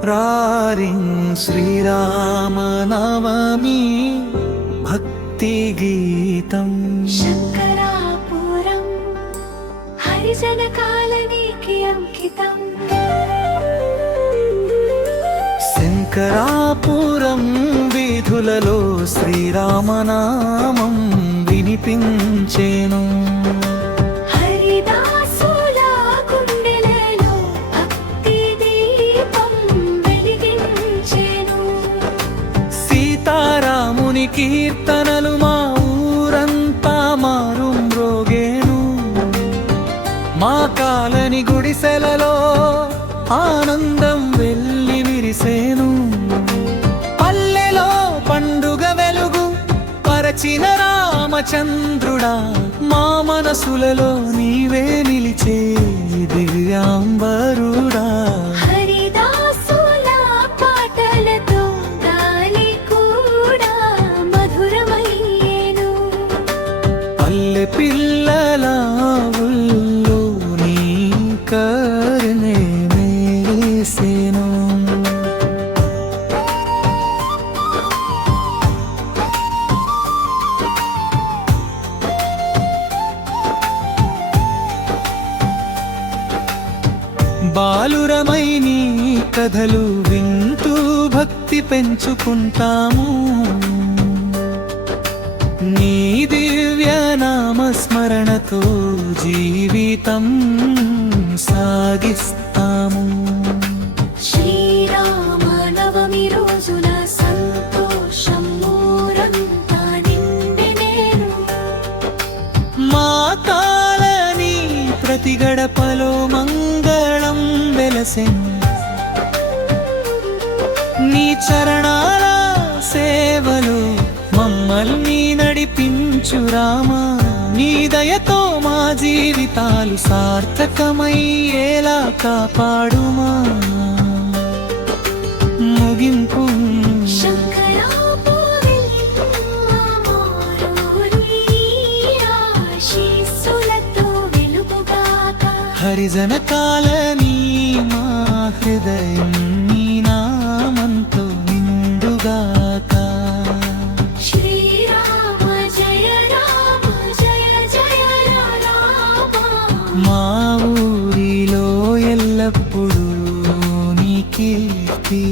రారిం శ్రీరామనవమి భక్తి గీతం శంకరాపురం హరిజన కాలనీకి అంకితం శంకరాపురం వీధులలో శ్రీరామనామం వినిపించేను కీర్తనలు మా ఊరంతా మారుమ్రోగేను మా కాలని గుడిసెలలో ఆనందం వెల్లి విరిసేను పల్లెలో పండుగ వెలుగు పరచిన రామచంద్రుడా మా మనసులలో నీవే నిలిచే దివ్యాంబరుడా పిల్లల ఉల్లు నీ కరుణే మేసేను బాలురమై నీ కథలు వింటూ భక్తి పెంచుకుంటాము నీ దివ్య నామస్మరణతో జీవితం సాగిస్తాము శ్రీరామనవమి రోజున సంతోషం ఊరంతా నిండెనేను మా కాలనీ ప్రతి గడపలో మంగళం వెలసెను నీ చరణాల సేవలు మమ్మల్ని నడిపించు రామా నీ దయతో మా జీవితాలు సార్థకమయ్యేలా కాపాడుమా ముగింపు హరిజన కాలనీ మా హృదయం నీ నామంతో నిండుగాక మా ఊరిలో ఎల్లప్పుడూ నీ కీర్తి